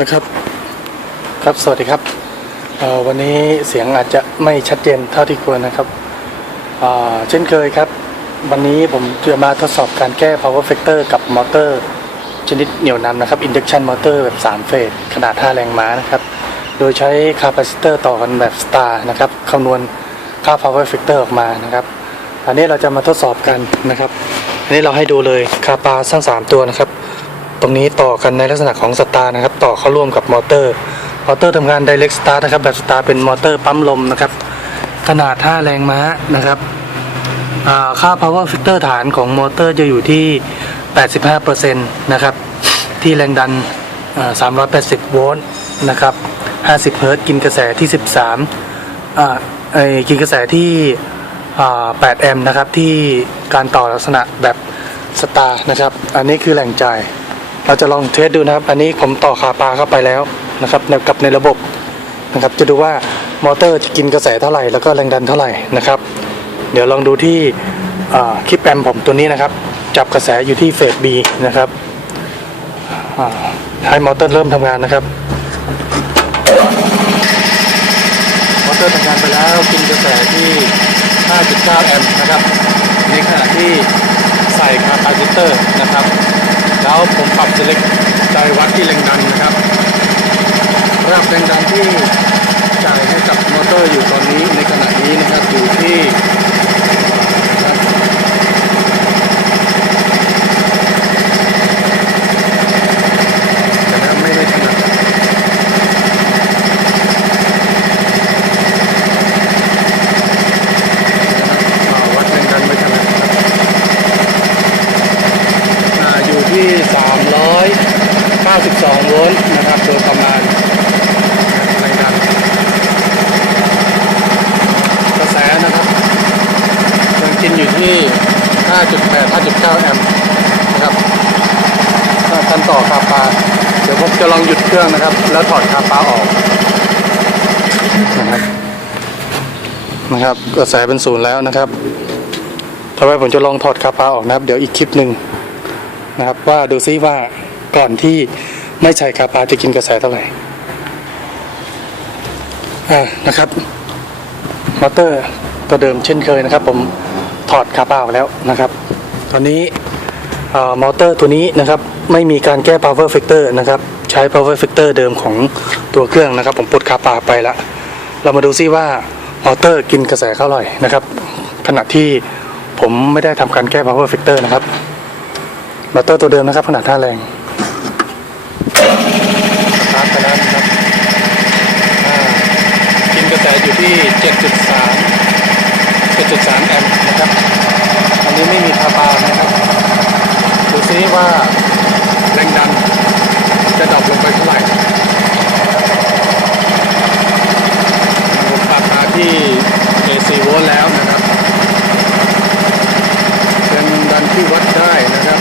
นะครับครับสวัสดีครับวันนี้เสียงอาจจะไม่ชัดเจนเท่าที่ควรนะครับเช่นเคยครับ วันนี้ผมจะมาทดสอบการแก้ power factor กับมอเตอร์ ชนิดเหนี่ยวนำนะครับ induction motor แบบ 3 เฟสขนาด 5 แรงม้านะครับ โดยใช้คาปาซิเตอร์ต่อกันแบบ star นะครับคำนวณค่า power factor ออกมานะครับ อันนี้เราจะมาทดสอบกันนะครับ อันนี้เราให้ดูเลยคาปาทั้ง 3 ตัวนะครับ ตรงนี้ต่อกันในลักษณะของสตาร์นะครับ ต่อเข้าร่วมกับมอเตอร์ มอเตอร์ทำงาน direct start นะครับ แบบสตาร์เป็นมอเตอร์ปั๊มลมนะครับ ขนาด 5 แรงม้านะครับอ่าค่า power factor ฐานของมอเตอร์จะอยู่ที่ 85%นะครับ ที่แรงดัน 380 โวลต์นะครับ 50 เฮิรต์กินกระแสที่ 13อ่าไอ้กินกระแสที่8แอมป์นะครับที่การต่อลักษณะแบบสตาร์นะครับ อันนี้คือแหล่งจ่าย เราจะลองเทสดูนะครับ อันนี้ผมต่อขาปลาเข้าไปแล้วนะครับกับในระบบนะครับ จะดูว่ามอเตอร์จะกินกระแสเท่าไหร่แล้วก็แรงดันเท่าไหร่นะครับ เดี๋ยวลองดูที่คลิปแอมผมตัวนี้นะครับ จับกระแสอยู่ที่เฟส B นะครับให้มอเตอร์เริ่มทำงานนะครับมอเตอร์ทำงานไปแล้วกินกระแสที่ 5.9 แอมป์นะครับในขณะที่ใส่คาปาซิเตอร์นะครับ แล้วผมปรับสเล็กใจวัดที่แรงดันนะครับระดับแรงดันที่จ่ายให้กับมอเตอร์อยู่ตอนนี้ในขณะนี้นะครับอยู่ที่ครับแต่ถ้าไม่ได้ถนัดอ่าวัดแรงดันไม่ถนัดครับ อ่าอยู่ที่ 392 โวลต์นะครับ โดยประมาณแรงดันกระแสนะครับยังกินอยู่ที่ 5.8 5.9 แอมป์นะครับถ้าคันต่อคาปาเดี๋ยวผมจะลองหยุดเครื่องนะครับ แล้วถอดคาปาออกนะครับนะครับกระแสเป็นศูนย์แล้วนะครับต่อไปผมจะลองถอดคาปาออกนะครับ เดี๋ยวอีกคลิปหนึ่งนะครับ ว่าดูซิว่าก่อนที่ไม่ใส่คาปาจะกินกระแสเท่าไหร่อ่านะครับมอเตอร์ตัวเดิมเช่นเคยนะครับ ผมถอดคาปาออกแล้วนะครับ ตอนนี้มอเตอร์ตัวนี้นะครับไม่มีการแก้ power factor นะครับใช้ power factor เดิมของตัวเครื่องนะครับ ผมปลดคาปาไปละเรามาดูซิว่ามอเตอร์กินกระแสเท่าไหร่นะครับ ขณะที่ผมไม่ได้ทำการแก้ power factor นะครับมอเตอร์ตัวเดิมนะครับขนาดท่าแรงสตาร์ทไปแล้วนะครับอ่ากินกระแสอยู่ที่ 7.3 7.3 แอมป์นะครับ อันนี้ไม่มีคาปานะครับ ดูซิว่าแรงดันจะดรอปลงไปเท่าไหร่ผมปรับมาที่ AC โวลต์แล้วนะครับแรงดันที่วัดได้นะครับ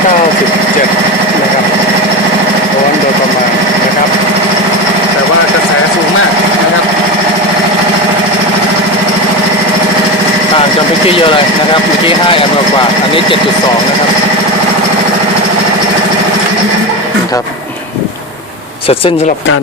97 นะครับโวลต์โดยประมาณนะครับ แต่ว่ากระแสสูงมากนะครับ ต่างจากเมื่อกี้เยอะเลยนะครับเมื่อกี้ 5 แอมป์กว่า อันนี้ 7.2 นะครับนะครับ เสร็จสิ้นสำหรับการ